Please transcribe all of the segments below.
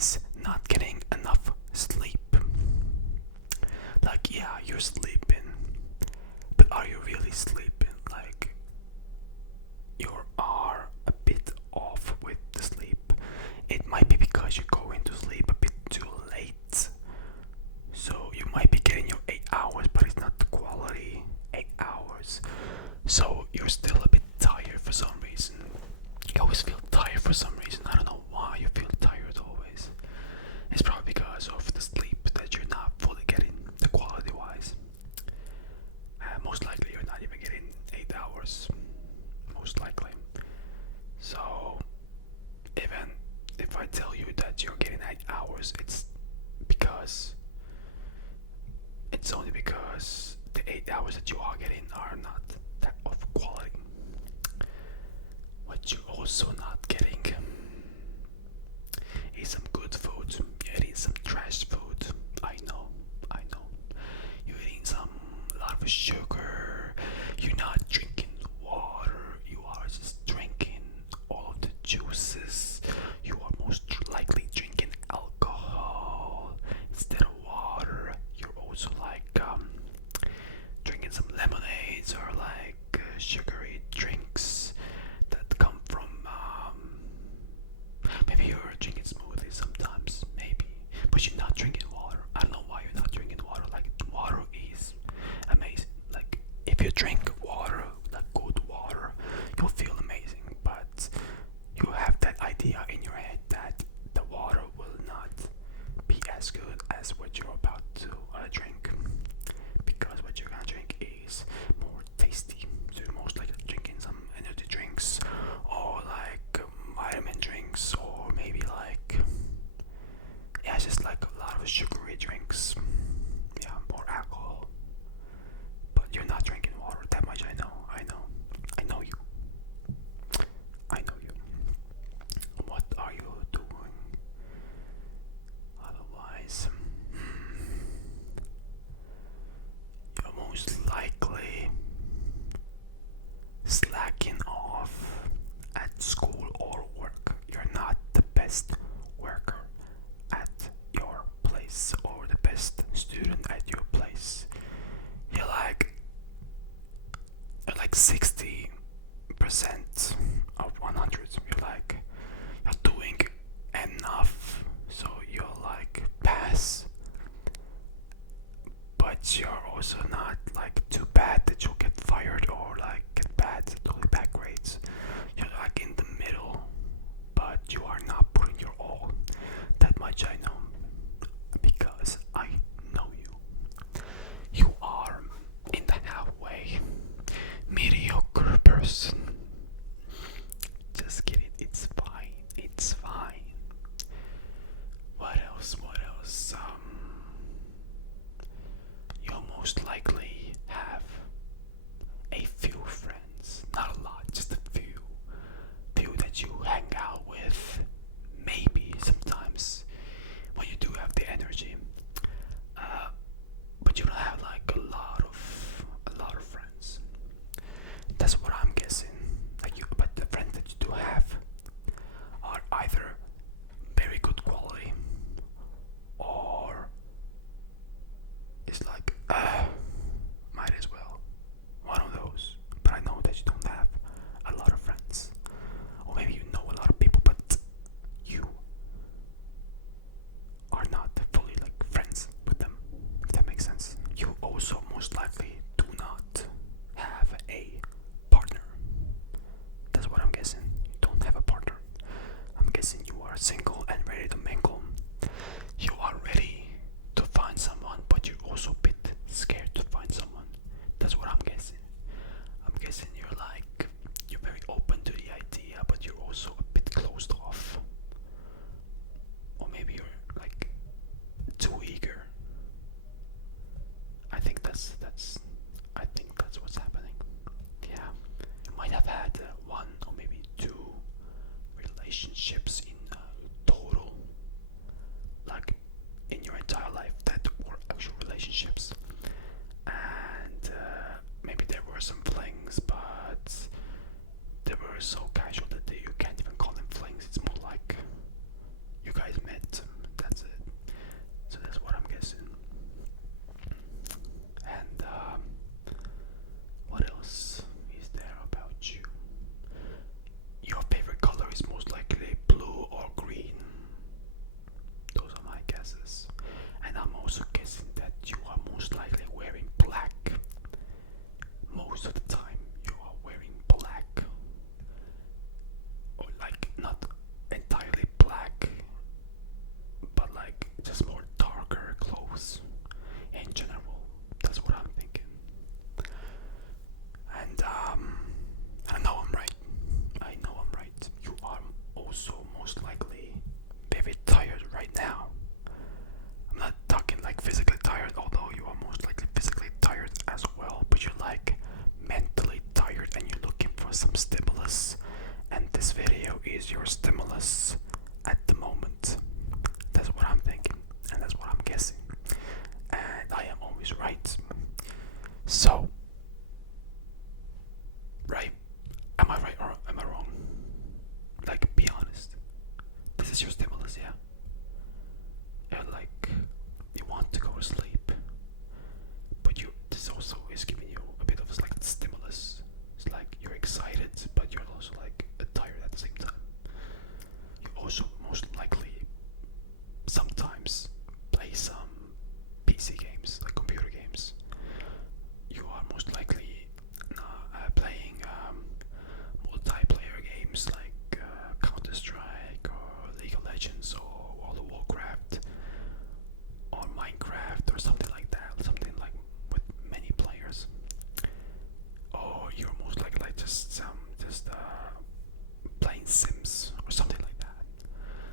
is not getting enough sleep. Like, yeah, you're sleeping, but are you really sleeping? Like, you are a bit off with the sleep. It might be because you go into sleep a bit too late. So you might be getting your 8 hours, but it's not the quality 8 hours. So you're still a bit tired for some reason. You always feel tired for some reason. I don't know why you feel tired always. It's probably because of the sleep that you're not fully getting, the quality wise. Most likely you're not even getting 8 hours. Most likely. So even if I tell you that you're getting 8 hours, it's only because the 8 hours that you are getting are not that of quality. What you're also not getting is some good food. You're eating some trash food. I know. You're eating a lot of sugar. You're not drinking water. You are just drinking all of the juices. You are most likely drinking alcohol instead of water. You're also like drinking some lemonades or like sugary drinks that come from maybe you're drinking smoothies sometimes, maybe, but you're not drinking water. I don't know why you're not drinking water. Like, water is amazing. Like, if you drink water, like good water, you'll feel amazing, but you have that idea in your head that the water will not be as good as what you're about to drink, because what you're gonna drink is more tasty. So you're most likely drinking some energy drinks or like vitamin drinks, or maybe like, yeah, just like a lot of sugary drinks, yeah, or alcohol. But you're not drinking water. That much I know. You. What are you doing? Otherwise, you're most likely slacking off at school or work. You're not the best worker at your place or the best student at your place. You're like 60% of 100. You're doing enough, so you're like pass, but you're also not like too bad that you'll get fired or like get totally bad grades. You're like in the middle, but you are not putting your all. That much I know, because I know you. You are in the halfway mediocre person. Just kidding, it's fine. What else? You'll most likely have a few friends, not a lot, just a few that you hang out with, maybe sometimes when you do have the energy, but you don't have like a lot of friends. That's what I'm guessing. But the friends that you do have are either very good quality, or it's like, might as well. One of those. But I know that you don't have a lot of friends. Or maybe you know a lot of people, but you are not fully like friends with them, if that makes sense. You also most likely do not have a partner. That's what I'm guessing. You don't have a partner. I'm guessing you are single and ready to mingle. You are ready to find someone, but you're also a bit scared to find someone. That's what I'm guessing. I'm guessing you're very open to the idea, but you're also a bit closed off. Or maybe you're like too eager. I think that's what's happening. Yeah, you might have had one or maybe two relationships in total, like in your entire life, that were actual relationships, and maybe there were some flings, but they were so casual that you can't even call them flings. It's more like you guys met Legends or World of Warcraft or Minecraft or something like that, something like with many players, or you're most likely like just playing Sims or something like that,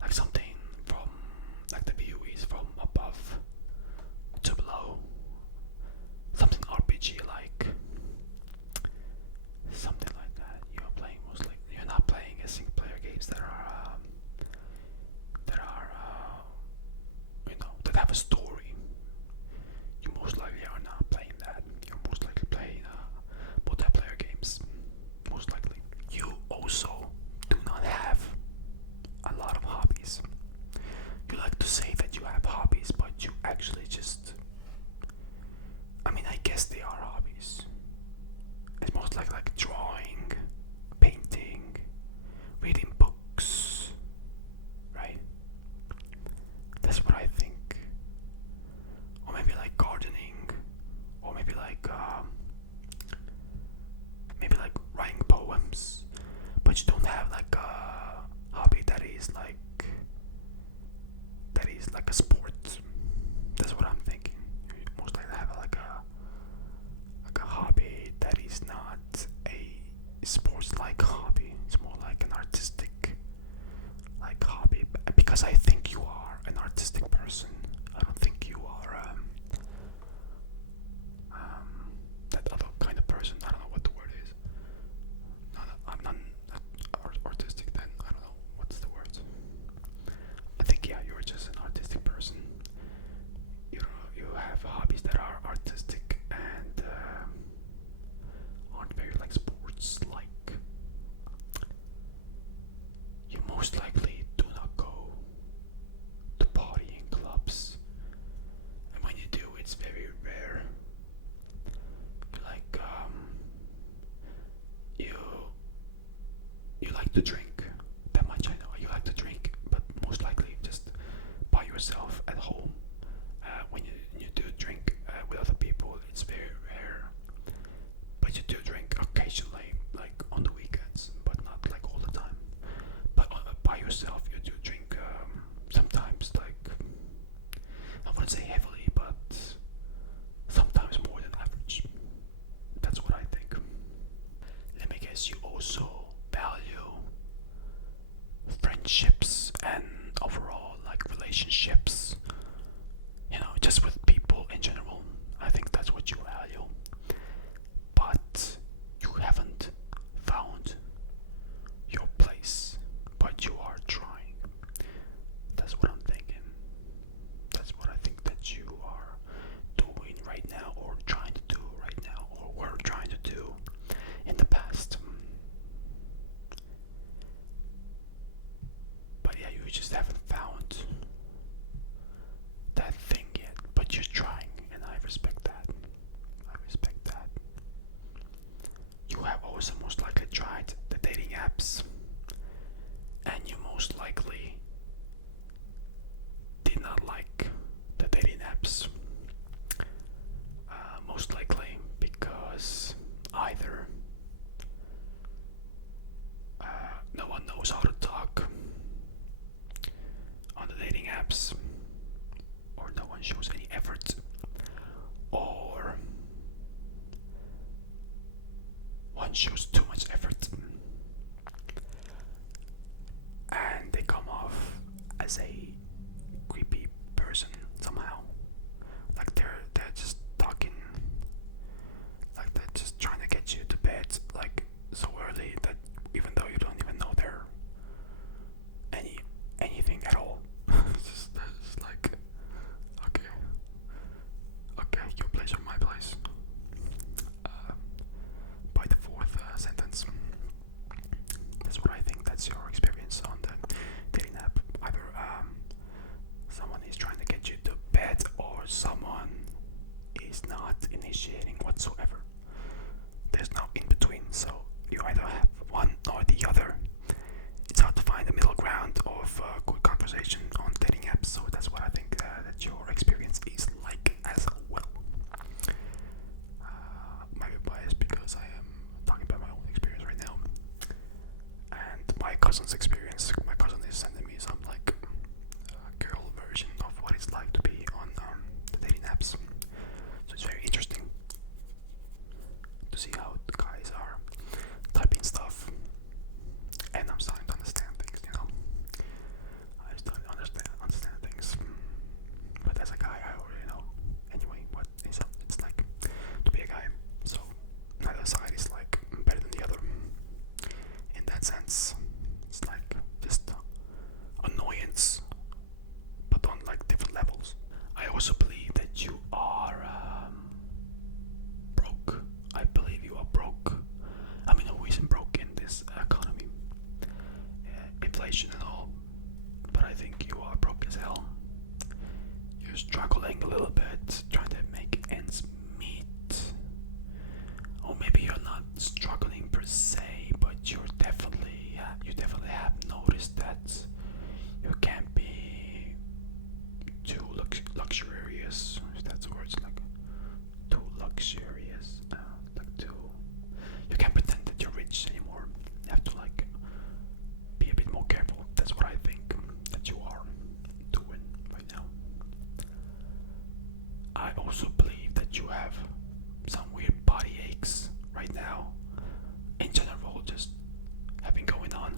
like something from like the view is from above to below, something RPG like, something like that. You're playing most like you're not playing a single player games that are that have a story. You most likely are not playing that. You're most likely playing multiplayer games. Most likely. You also do not have a lot of hobbies. You like to say that you have hobbies, but you actually just, I mean, I guess they are hobbies. It's most like drawing, painting, reading books, right? That's what I think. Or maybe like gardening, or maybe like writing poems. But you don't have like a hobby that is like a sport. That's what I'm thinking. You most likely have like a hobby that is not a sports-like hobby. It's more like an artistic like hobby. Because I think you are an artistic person. I don't think you are that other kind of person. I don't know what the word is. No, I'm not artistic then. I don't know what's the word. I think yeah, you're just an artistic person. You have hobbies that are artistic and aren't very like sports like. You most likely do not go to partying clubs, and when you do, it's very rare. Like you like to drink. That much I know. You like to drink, but most likely just by yourself at home. When you do drink with other people, it's very rare. But you do drink occasionally, like on the weekends, but not like all the time. But by yourself, you do drink sometimes, like I wouldn't say heavily, but sometimes more than average. That's what I think. Let me guess, you also value friendships and overall like relationships, just with people in general. I think that's what you value. But you haven't found your place, but you are trying. That's what I'm thinking. That's what I think that you are doing right now, or trying to do right now, or were trying to do in the past. But yeah, you just haven't found that thing yet, but you're trying, and I respect that. I respect that. You have also most likely tried the dating apps, and you most likely did not like the dating apps. Most likely because either no one knows how to talk on the dating apps, or no one shows any effort, or one shows too much effort, and they come off as a creepy person somehow. Like they're just talking, like they're just trying to get you to bed like so early that even though you don't even know they're anything at all. It's like, okay, your place or my place. By the fourth sentence. That's what I think. That's your experience on the dating app. Either someone is trying to get you to bed, or someone is not initiating whatsoever. There's no in between, so you either have one or the other. It's hard to find a middle ground of good conversation on dating apps, so that's what I think that your experience is like as well. Might be biased because I am talking about my own experience right now, and my cousin's experience. My cousin is sending me some like think you are broke as hell. You're struggling a little bit, trying to make ends meet. Or maybe you're not struggling per se, but you definitely have noticed that you can't be too luxurious. If that's the words, like too luxurious, like too. You can't pretend that you're rich anymore. You have to like be a bit more careful. That's what I think that you are doing right now. I also believe that you have some weird body aches right now. In general, just have been going on.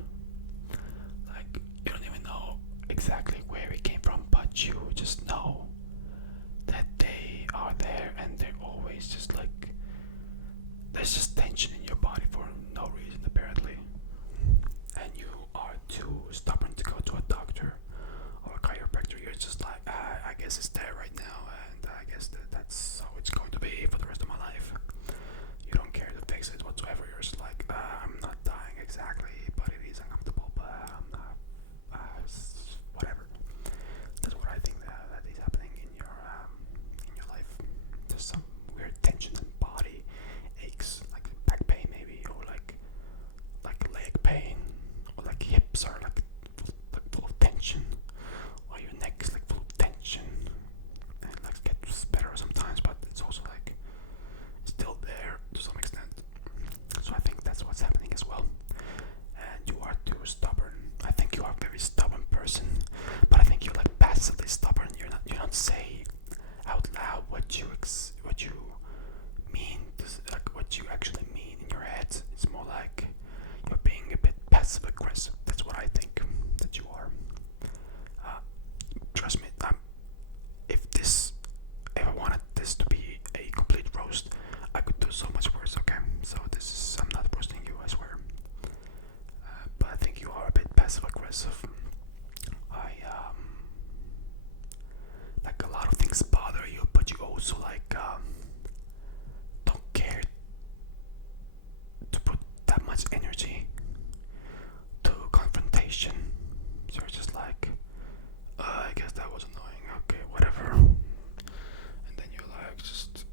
Like you don't even know exactly where it came from, but you just know that they are there, and they're always just like there's just tension in your body for no reason apparently, and you are too stubborn to go to a doctor or a chiropractor. You're just like, I guess it's there right now, and I guess that's how it's going to be for the rest of my life. You don't care to fix it whatsoever. You're just like, I'm not dying exactly, but it is uncomfortable, but I'm not, whatever. That's what I think that is happening in your life. There's some weird tension and body aches, like back pain maybe, or like leg pain, or like hips are like full of tension, or your neck is like full of tension, and like it gets better sometimes, but it's also like still there to some extent. So I think that's what's happening as well. And you are too stubborn. I think you are a very stubborn person, but I think you're like passively stubborn. You don't say out loud what you mean, like what you actually mean in your head. It's more like you're being a bit passive aggressive. That's what I think that you are. Trust me. If I wanted this to be a complete roast, I could do so much worse. Okay, so I'm not roasting you, I swear. But I think you are a bit passive aggressive. Like a lot of things bother you, but you also like don't care to put that much energy to confrontation. So you're just like, I guess that was annoying. Okay, whatever. And then you're like just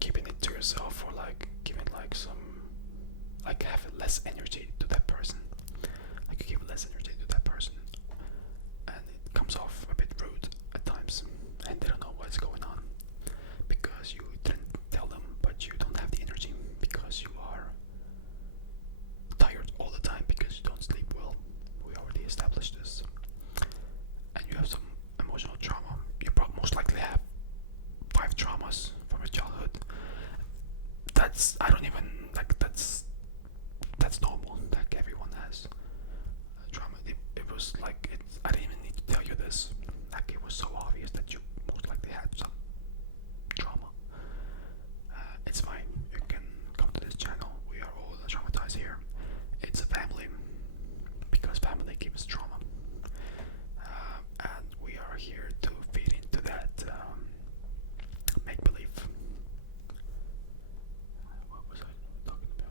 keeping it to yourself, or like giving like some, like have less energy to that person. Like you give less energy to that person, and it comes off a bit rude at times, and they don't know what's going on because you didn't tell them, but you don't have the energy because you are tired all the time because you don't sleep well. We already established this. And you have some emotional trauma. You most likely have 5 traumas from your childhood. I don't even like that's normal. Like everyone has trauma. It was like I didn't even need to tell you this. Like it was so obvious that you most likely had some trauma. It's fine. You can come to this channel. We are all traumatized here. It's a family because family gives trauma, and we are here to feed into that make believe. What was I talking about?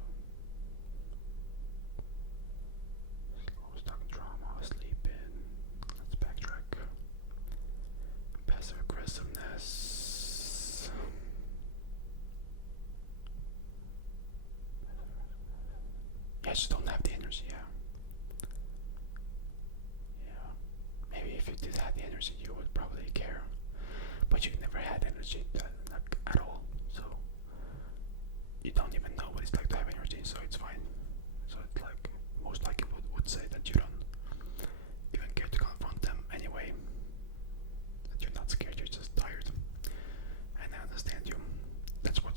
I was talking trauma, sleeping. Let's backtrack. Passive aggressiveness. Yeah, I just don't have the energy. Yeah. Maybe if you did have the energy, you would probably care. But you never had energy at all. So you don't even know what it's like to have energy. So it's fine. So it's like most likely would say that you don't even care to confront them anyway. That you're not scared. You're just tired. And I understand you. That's what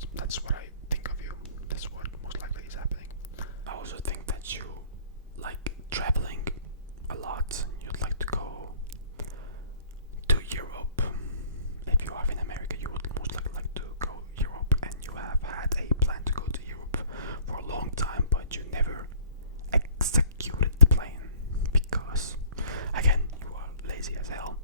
I think of you. That's what most likely is happening. I also think that you like traveling a lot. You'd like to go to Europe. If you are in America, you would most likely like to go Europe, and you have had a plan to go to Europe for a long time, but you never executed the plan because, again, you are lazy as hell.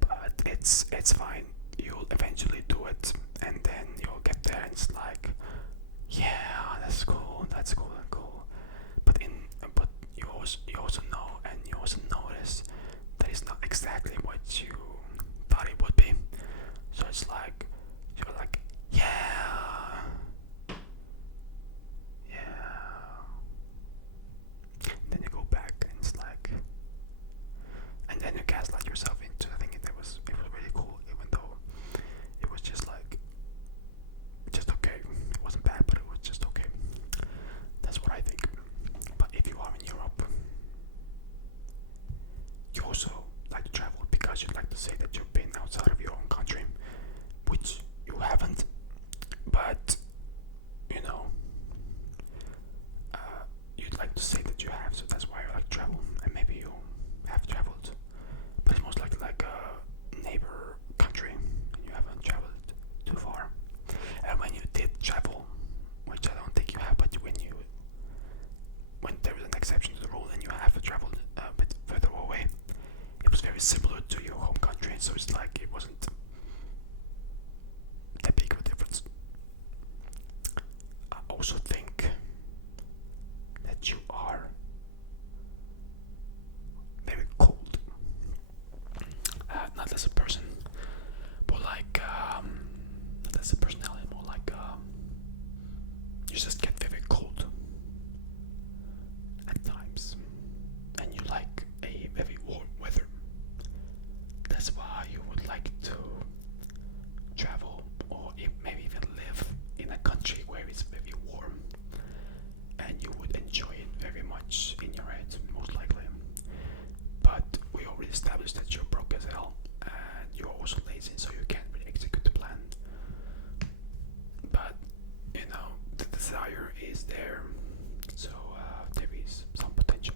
But it's fine. You'll eventually do it, and then you'll get there, and it's like, yeah, that's cool. But you also know, and you also notice that it's not gaslight yourself into thinking it was really cool, even though it was just like just okay. It wasn't bad, but it was just okay. That's what I think. But if you are in Europe, you also like to travel because you'd like to say that you've been outside of your own country, which you haven't. But you know, you'd like to say that you have, so that's why you like to travel. And maybe you have traveled, but it's most likely like a neighbor country, and you haven't traveled too far. And when you did travel, which I don't think you have, but when there is an exception to the rule and you have traveled a bit further away, it was very similar to your home country, so it's like it wasn't that big of a difference. I also think that you are very cold, not as a person, but like not as a personality, more like you just get very cold at times, and you like a very warm weather. That's why you would like to travel, or maybe even live in a country where it's very warm, and you would enjoy it very much in your head, most likely. But we already established that you're broke as hell, and you're also lazy, so you can't really execute the plan. But you know, the desire is there, so there is some potential.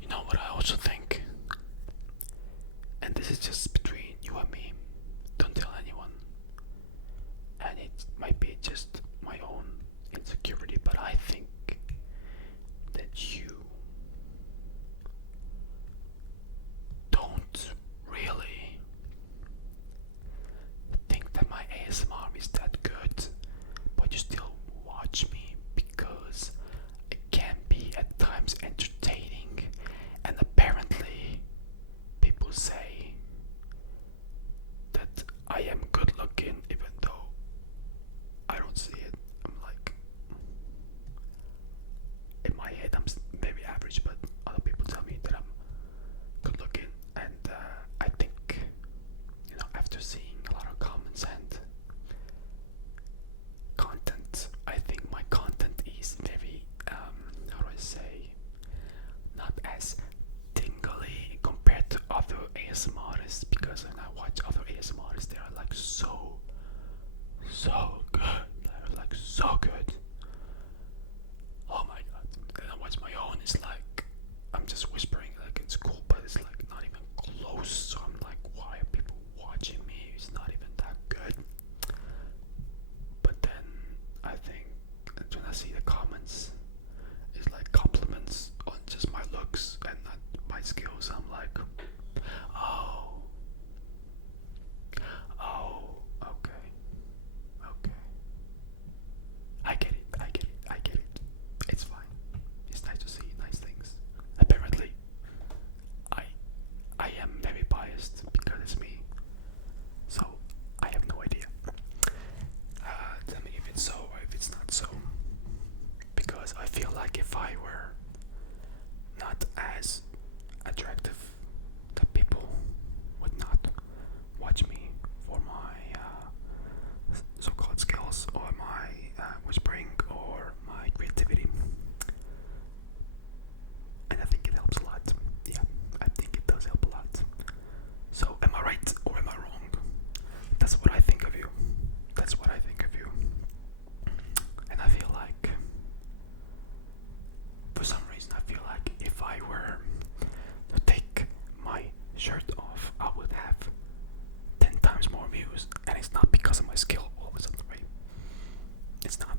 You know what I also think, and this is just between you and me, don't tell anyone, and it might be just my own insecurity, but I think that you don't really think that my ASMR is that good, but you still watch me because it can be at times entertaining, and apparently people say that I am good looking even though I don't see it. I'm like, in my head I'm very average, but other people tell me that I'm good looking, and I think, you know, after seeing a lot of comments and content, I think my content is very how do I say, not as tingly compared to other ASMR artists, because when I watch other ASMR artists, they are like so good. They're like so good. Oh my god. And I watch my own, it's like I'm just whispering like it's cool, but it's like not even close. So I'm like, why are people watching me? It's not even that good. But then I think that when I see the comments, it's like compliments on just my looks and not my skills. I'm like, oh, okay. I get it. It's fine. It's nice to see nice things. Apparently, I am very biased because it's me. So I have no idea. Tell me if it's so or if it's not so. Because I feel like if I were not as attractive, that people would not watch me for my so-called skills or my whispering or my creativity. And I think it helps a lot. Yeah, I think it does help a lot. So am I right or am I wrong? That's what I think of you. That's what I think of you. And I feel like, for some reason, I feel like if I were to take my shirt off, I would have 10 times more views. And it's not because of my skill all of a sudden, right? It's not.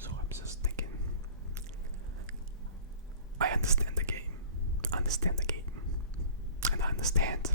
So I'm just thinking, I understand the game. And I understand